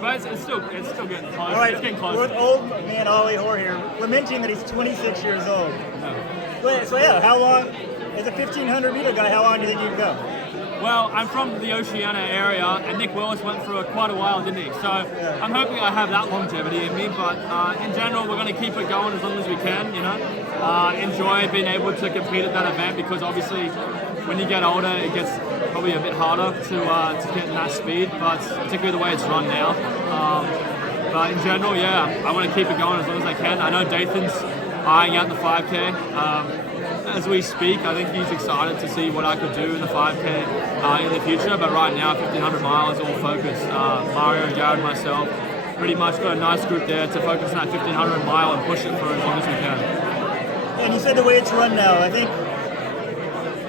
But it's still getting close. All right, It's getting we're close. with old man Ollie Hoare here, lamenting that he's 26 years old. Yeah. Wait, so yeah, how long, as a 1,500 meter guy, how long do you think you can go? Well, I'm from the Oceania area, and Nick Willis went for quite a while, didn't he? So I'm hoping I have that longevity in me, but in general, we're going to keep it going as long as we can, you know. Enjoy being able to compete at that event, because obviously when you get older, it gets probably a bit harder to get in that speed, but particularly the way it's run now. But in general, yeah, I want to keep it going as long as I can. I know Dathan's eyeing out the 5K. As we speak, I think he's excited to see what I could do in the 5K in the future, but right now 1,500 miles all focused. Mario, Jared, and myself pretty much got a nice group there to focus on that 1,500 mile and push it for as long as we can. And you said the way it's run now, I think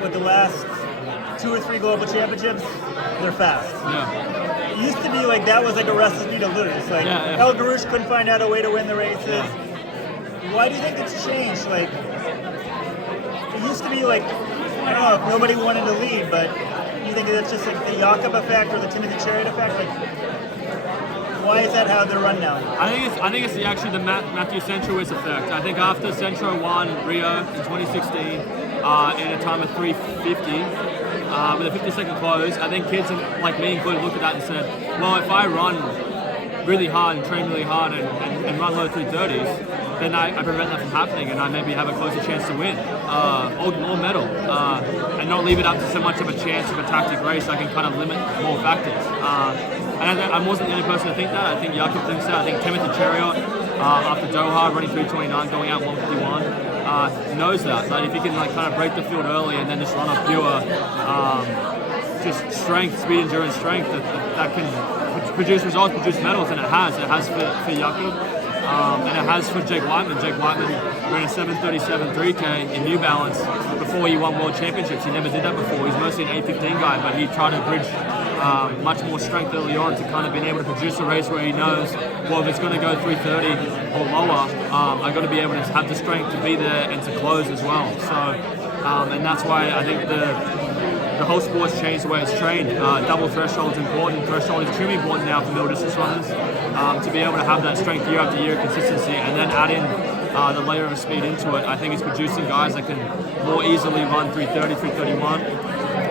with the last 2 or 3 global championships, they're fast. Yeah. It used to be like that was like a recipe to lose. Like El Garouche couldn't find out a way to win the races. Yeah. Why do you think it's changed? Like, it used to be like, I don't know if nobody wanted to lead, but you think that's just like the Jakob effect or the Timothy Chariot effect? Like, why is that how they're run now? I think it's actually the Matthew Centrowitz effect. I think after Centro won Rio in 2016 in a time of 3:50 with a 50-second close, I think kids like me included looked at that and said, well, if I run really hard and train really hard and run low 330s, then I prevent that from happening, and I maybe have a closer chance to win or medal, and not leave it up to so much of a chance of a tactic race. I can kind of limit more factors. And I wasn't the only person to think that. I think Jakob thinks that. I think Timothy Chariot, after Doha, running 3:29, going out 1:51, knows that. Like if he can like kind of break the field early and then just run off pure just strength, speed, endurance, strength that can produce results, produce medals, and it has for Jakob. And it has for Jake Whiteman. Jake Whiteman ran a 7:37 3K in New Balance before he won World Championships. He never did that before. He's mostly an 8:15 guy, but he tried to bridge much more strength early on to kind of being able to produce a race where he knows, well, if it's going to go 3:30 or lower, I've got to be able to have the strength to be there and to close as well. So, and that's why I think the whole sport's changed the way it's trained. Double threshold's important. Threshold is extremely important now for middle distance runners to be able to have that strength year after year, consistency, and then add in the layer of speed into it. I think it's producing guys that can more easily run 3:30, 3:31.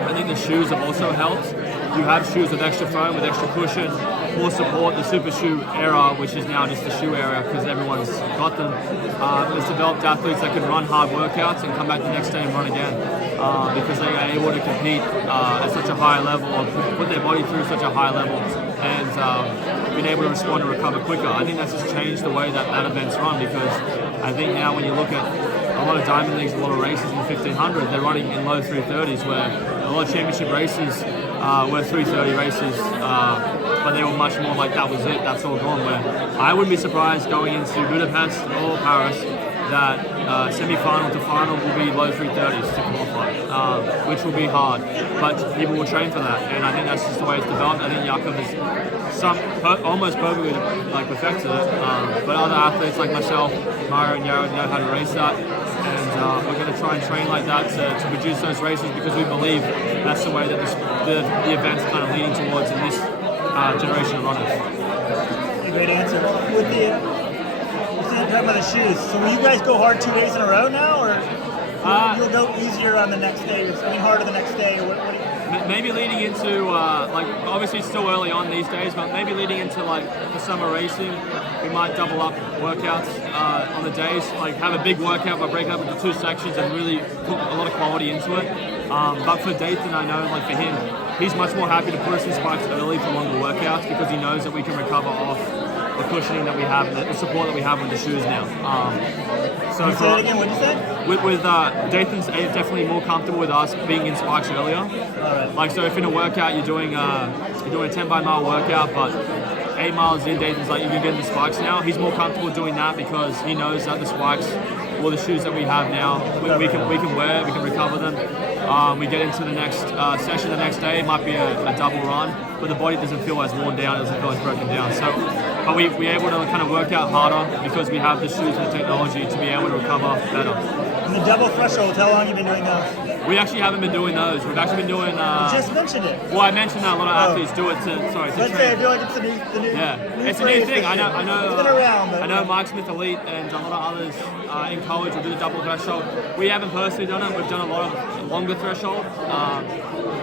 I think the shoes have also helped. You have shoes with extra foam, with extra cushion, more support. The super shoe era, which is now just the shoe era because everyone's got them, has developed athletes that can run hard workouts and come back the next day and run again because they are able to compete at such a high level or put their body through such a high level and being able to respond and recover quicker. I think that's just changed the way that event's run because I think now when you look at a lot of diamond leagues, a lot of races in the 1500, they're running in low 330s where a lot of championship races were 3:30 races, but they were much more like that was it, that's all gone. Where I wouldn't be surprised going into Budapest or Paris that semi-final to final will be low 330s to qualify, which will be hard, but people will train for that, and I think that's just the way it's developed. I think Jakob is almost perfectly like perfected it, but other athletes like myself, Mario and Jared know how to race that. And we're going to try and train like that to produce those races because we believe that's the way that the event's kind of leading towards in this generation of runners. Great answer. With the talking about the shoes, so will you guys go hard 2 days in a row now, or you'll go easier on the next day, or harder the next day, or what do you? Maybe leading into like obviously it's still early on these days, but maybe leading into like the summer racing, we might double up workouts on the days. Like have a big workout, but break it up into 2 sections and really put a lot of quality into it. But for Dathan, I know like for him, he's much more happy to put us in spikes early for longer workouts because he knows that we can recover off the cushioning that we have, the support that we have with the shoes now. So say it again. What did you say? With Dathan's definitely more comfortable with us being in spikes earlier. Like so, if in a workout you're doing a 10 by mile workout, but 8 miles in, Dathan's like you can get into spikes now. He's more comfortable doing that because he knows that the spikes, or the shoes that we have now, we can wear, we can recover them. We get into the next session the next day. It might be a double run, but the body doesn't feel as worn down, it doesn't feel as broken down. So, but we're able to kind of work out harder because we have the shoes and the technology to be able to recover better. And the double threshold, how long have you been doing those? We actually haven't been doing those. We've actually been doing. You just mentioned it. Well, I mentioned that a lot of athletes do it to Let's train. say I feel like it's the new. Yeah, new it's a new phrase thing. this I year. know. It's been around, but I know Mike Smith Elite and a lot of others in college will do the double threshold. We haven't personally done it. We've done a lot of longer threshold.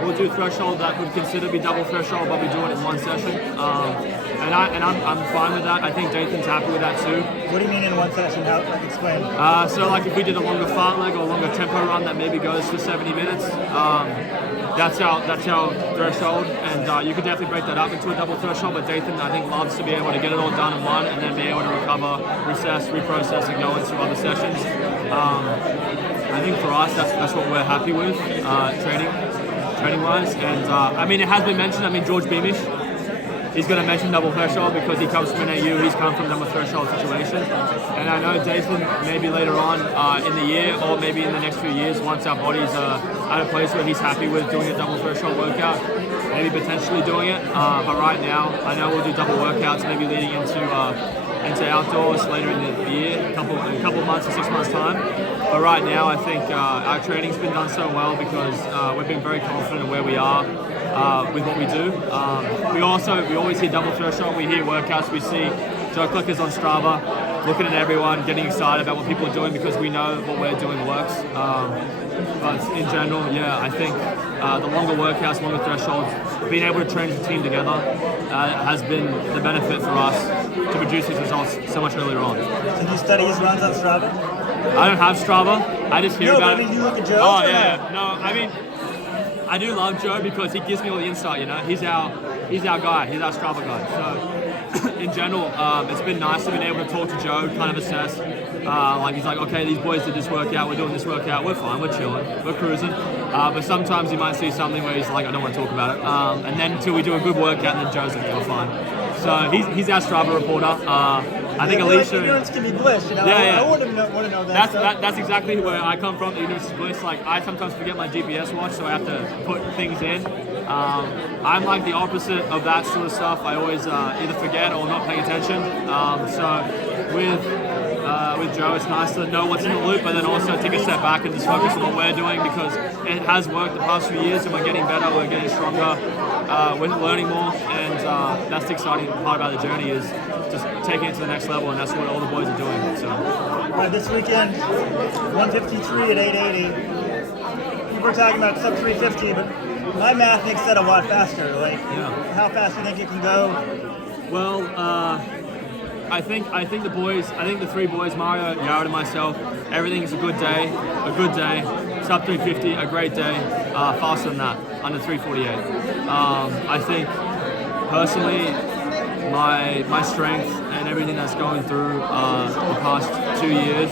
We'll do threshold that would consider to be double threshold, but we do it in one session. And I'm fine with that. I think Dathan's happy with that too. What do you mean in one session? How? Explain. So like if we did a longer fartlek or a longer tempo run that maybe goes for 70 minutes, that's our threshold, and you could definitely break that up into a double threshold. But Dathan, I think, loves to be able to get it all done in one, and then be able to recover, recess, reprocess, and go into other sessions. I think for us, that's what we're happy with, training wise. And I mean, it has been mentioned. I mean, George Beamish, he's going to mention double threshold because he comes from an AU. He's come from double threshold situation. And I know Dathan, maybe later on in the year or maybe in the next few years, once our bodies are at a place where he's happy with doing a double threshold workout, maybe potentially doing it. But right now, I know we'll do double workouts maybe leading into outdoors later in the year, a couple months or 6 months time. But right now, I think our training's been done so well because we've been very confident in where we are. With what we do. We always hear double threshold, we hear workouts, we see Joe Clickers on Strava, looking at everyone, getting excited about what people are doing because we know what we're doing works. But in general, yeah, I think the longer workouts, longer thresholds, being able to train as a team together has been the benefit for us to produce these results so much earlier on. Did you study his runs on Strava? I don't have Strava, I just hear about it. it. You look at Joe? Oh yeah, no, I mean, I do love Joe because he gives me all the insight, you know. He's our guy, he's our Strava guy. So in general, it's been nice to be able to talk to Joe, kind of assess. Like he's like, okay, these boys did this workout, we're doing this workout, we're fine, we're chilling, we're cruising. But sometimes you might see something where he's like, I don't want to talk about it. And then until we do a good workout, and then Joe's like, we're fine. So he's our Strava reporter. I think Alicia. Ignorance can be bliss, you know. Yeah. I wouldn't want to know that. That's exactly where I come from. Ignorance is bliss. Like I sometimes forget my GPS watch, so I have to put things in. I'm like the opposite of that sort of stuff. I always either forget or not paying attention. So with Joe, it's nice to know what's in the loop, but then also take a step back and just focus on what we're doing because it has worked the past few years, and we're getting better, we're getting stronger, we're learning more, and that's the exciting part about the journey is just taking it to the next level, and that's what all the boys are doing. So, this weekend, 153 at 880. People are talking about sub 350, but my math makes that a lot faster. Like, How fast do you think it can go? Well, I think the boys, I think the three boys, Mario, Jared, and myself, everything is a good day, sub 350, a great day, faster than that, under 348. I think personally, my strength and everything that's going through the past 2 years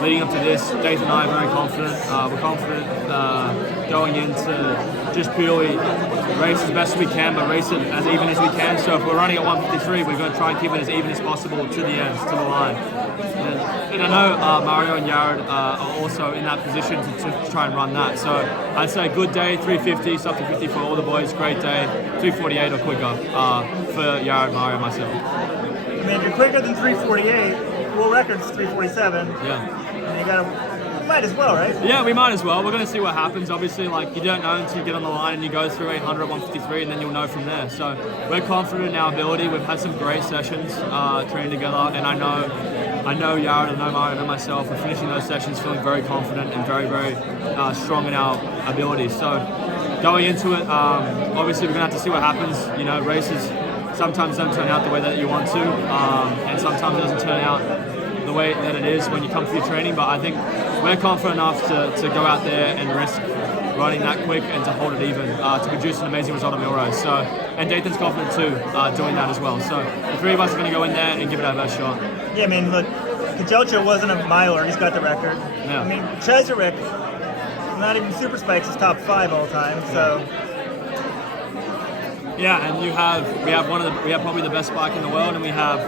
leading up to this, Dathan and I are very confident. We're confident going into just purely race as best we can, but race it as even as we can. So if we're running at 153, we're going to try and keep it as even as possible to the ends, to the line. And I know Mario and Jared are also in that position to try and run that. So I'd say good day, 350, sub 350 for all the boys, great day, 348 or quicker for Jared, Mario, and myself. I mean, if you're quicker than 348, world record's 347. Yeah. You might as well, right? Yeah, we might as well. We're going to see what happens. Obviously, like you don't know until you get on the line and you go through 800 at 153, and then you'll know from there. So we're confident in our ability. We've had some great sessions training together, and I know Jared, I know Mario, I know myself. We're finishing those sessions feeling very confident and very, very strong in our abilities. So going into it, obviously we're going to have to see what happens. You know, races sometimes don't turn out the way that you want to, and sometimes it doesn't turn out the way that it is when you come for your training, but I think we're confident enough to go out there and risk running that quick and to hold it even, to produce an amazing result on Milrose. So, and Dathan's confident too, doing that as well. So the three of us are going to go in there and give it our best shot. Yeah, I mean, look, Kajelcha wasn't a miler, he's got the record. Yeah. I mean, Cheserek, not even Super Spikes, is top 5 all time, so... Yeah, and we have probably the best bike in the world, and we have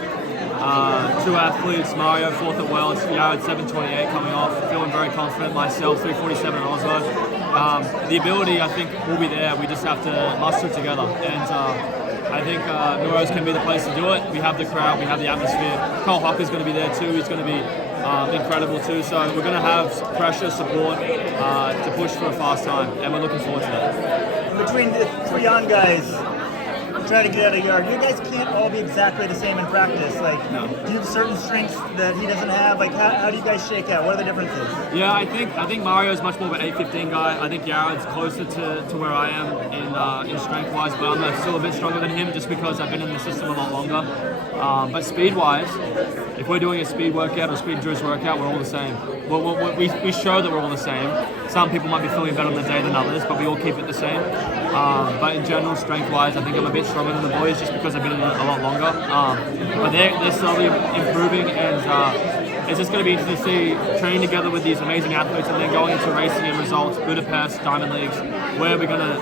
two athletes, Mario 4th at Worlds, Jared 728 coming off, feeling very confident, myself 347 at Oslo. The ability I think will be there, we just have to muster it together, and I think Milrose can be the place to do it. We have the crowd, we have the atmosphere. Cole Hocker's going to be there too, he's going to be incredible too. So we're going to have pressure, support to push for a fast time, and we're looking forward to that. Between the three young guys trying to get out of yard, you guys can't all be exactly the same in practice. Like, No. do you have certain strengths that he doesn't have? Like, how do you guys shake out? What are the differences? Yeah, I think Mario is much more of an 8'15" guy. I think Yared's closer to where I am in strength-wise, but I'm still a bit stronger than him just because I've been in the system a lot longer. But speed-wise, if we're doing a speed workout or speed endurance workout, we're all the same. We show that we're all the same. Some people might be feeling better on the day than others, but we all keep it the same. But in general, strength-wise, I think I'm a bit stronger than the boys just because I've been in it a lot longer. But they're slowly improving, and it's just going to be interesting to see training together with these amazing athletes and then going into racing and results, Budapest, Diamond Leagues, where we're going to,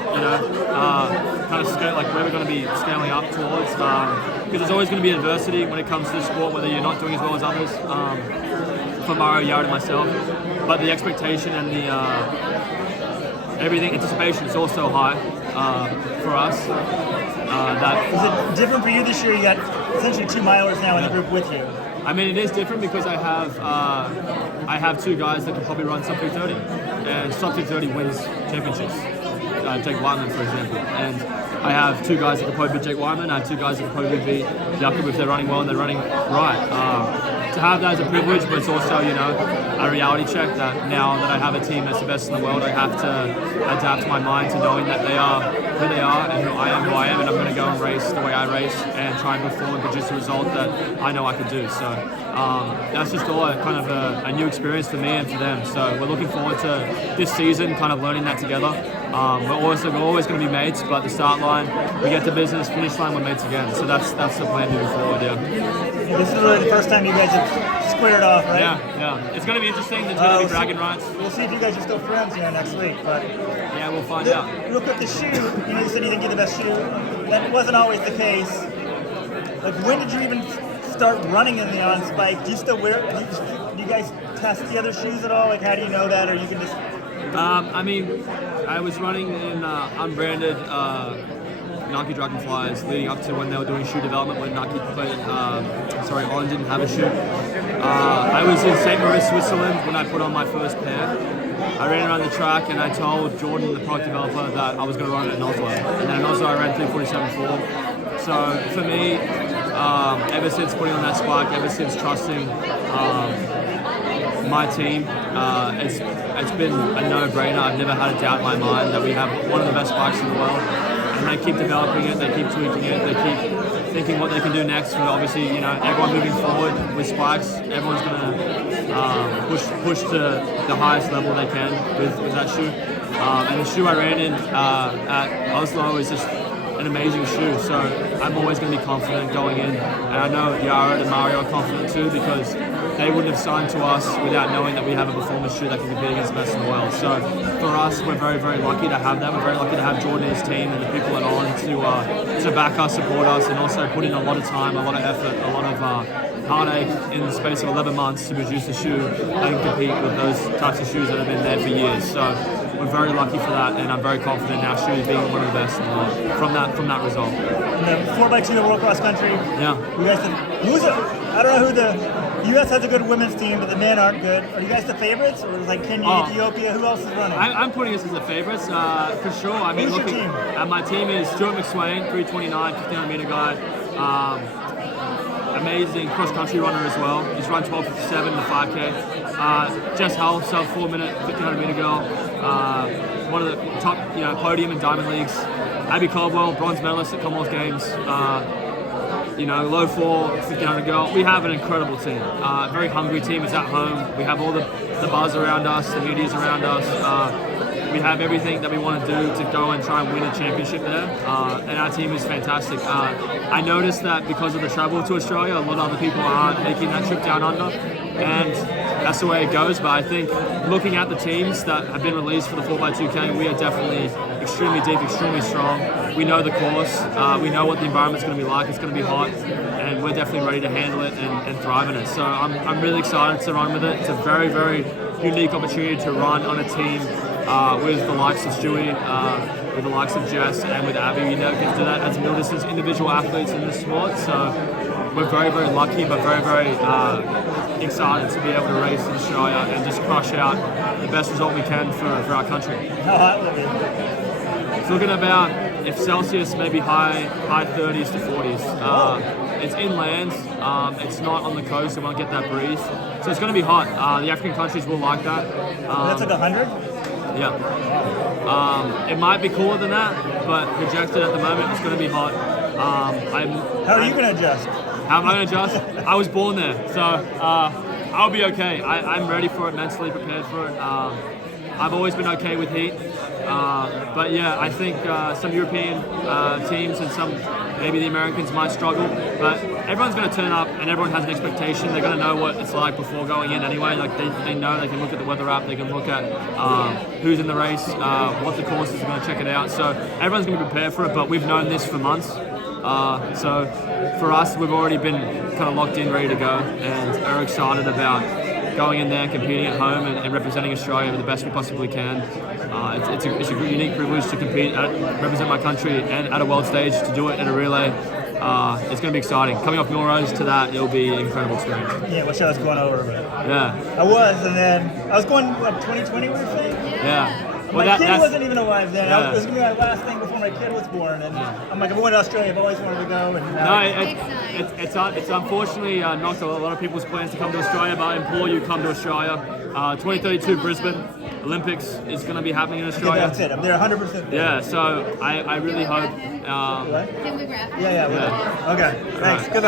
kind of scale, like where we're going to be scaling up towards. Because there's always going to be adversity when it comes to the sport, whether you're not doing as well as others. For Mario, Yared, and myself, but the expectation and the anticipation is also high for us. Is it different for you this year? You got essentially 2 milers now in the group with you. I mean, it is different because I have 2 guys that can probably run sub 230, and sub 230 wins championships. Jake Wyman, for example, and I have 2 guys that can probably beat Jake Wyman. I have 2 guys that can probably beat Jakob if they're running well and they're running right. To have that as a privilege, but it's also, a reality check that now that I have a team that's the best in the world, I have to adapt my mind to knowing that they are who they are and who I am, and I'm going to go and race the way I race and try and move forward and produce a result that I know I could do. So that's just all kind of a new experience for me and for them. So we're looking forward to this season, kind of learning that together. We're always going to be mates, but the start line, we get to business, finish line, we're mates again. So that's the plan moving forward, yeah. This is really the first time you guys have squared off, right? Yeah. It's going to be interesting. There's going to be bragging rights. We'll see if you guys are still friends next week. But yeah, we'll find out. Real quick, the shoe. You said you think you're the best shoe. That wasn't always the case. Like, when did you even start running in the on spike? Do you still wear? Do you guys test the other shoes at all? Like, how do you know that, or you can just? I mean, I was running in unbranded Nike Dragonflies leading up to when they were doing shoe development when Nike Ollie didn't have a shoe. I was in St. Maurice, Switzerland when I put on my first pair. I ran around the track and I told Jordan, the product developer, that I was going to run it in Oslo. And then in Oslo I ran 3:47.4. So for me, ever since putting on that spike, ever since trusting my team, it's been a no-brainer. I've never had a doubt in my mind that we have one of the best spikes in the world. And they keep developing it, they keep tweaking it, they keep thinking what they can do next. And obviously, everyone moving forward with spikes, everyone's going to push to the highest level they can with that shoe. And the shoe I ran in at Oslo is just an amazing shoe. So I'm always going to be confident going in. And I know Yared and Mario are confident too because they wouldn't have signed to us without knowing that we have a performance shoe that can compete against the best in the world. So for us, we're very, very lucky to have that. We're very lucky to have Jordan and his team and the people at On to back us, support us, and also put in a lot of time, a lot of effort, a lot of heartache in the space of 11 months to produce a shoe that can compete with those types of shoes that have been there for years. So we're very lucky for that, and I'm very confident in our shoes being one of the best in the world from that result. And the 4x2 World Cross Country. Yeah. You guys, I don't know who the U.S. has a good women's team, but the men aren't good. Are you guys the favorites, or like Kenya, Ethiopia? Who else is running? I'm putting us as the favorites for sure. I mean, Who's your looking team? at my team is Stuart McSwain, 3:29, 1500-meter guy. Amazing cross-country runner as well. He's run 12:57 in the 5K. Jess Hull, sub 4-minute 1500-meter girl. One of the top, podium in Diamond Leagues. Abby Caldwell, bronze medalist at Commonwealth Games. Low 4, 1500 girl. We have an incredible team. Very hungry team. It's at home. We have all the buzz around us, the media's around us. We have everything that we want to do to go and try and win a championship there. And our team is fantastic. I noticed that because of the travel to Australia, a lot of other people aren't making that trip down under. And that's the way it goes. But I think looking at the teams that have been released for the 4x2K, we are definitely extremely deep, extremely strong. We know the course. We know what the environment's going to be like. It's going to be hot. And we're definitely ready to handle it and thrive in it. So I'm really excited to run with it. It's a very, very unique opportunity to run on a team with the likes of Stewie, with the likes of Jess, and with Abby. You never get to do that as middle distance individual athletes in this sport. So we're very, very lucky, but very, very excited to be able to race in Australia and just crush out the best result we can for our country. How hot will it be? It's looking about, if Celsius, maybe high 30s to 40s. It's inland, it's not on the coast, so we won't get that breeze. So it's going to be hot. The African countries will like that. That's like 100? Yeah. It might be cooler than that, but projected at the moment, it's going to be hot. How are you going to adjust? How am I going to adjust? I was born there, so I'll be okay. I'm ready for it, mentally prepared for it. I've always been okay with heat. But yeah, I think some European teams and some, maybe the Americans might struggle, but everyone's going to turn up and everyone has an expectation. They're going to know what it's like before going in anyway. Like they know, they can look at the weather app, they can look at who's in the race, what the courses are going to check it out. So everyone's going to be prepared for it, but we've known this for months. So for us, we've already been kind of locked in, ready to go, and are excited about going in there, competing at home, and representing Australia the best we possibly can. It's a unique privilege to compete, represent my country, and at a world stage to do it in a relay. It's going to be exciting. Coming off Milrose to that, it'll be an incredible experience. Yeah, wish I was going over, but yeah, I was, and then I was going like 2020. What were you saying? Yeah. Well, my kid wasn't even alive then. Yeah. It was going to be my last thing before my kid was born, and I'm like, I'm going to Australia. I've always wanted to go. And it's unfortunately knocked a lot of people's plans to come to Australia, but I implore you, come to Australia. 2032 Brisbane Olympics is going to be happening in Australia. That's it. I'm there 100%. Yeah, so I really hope. What? Yeah. Okay. Thanks. Good luck.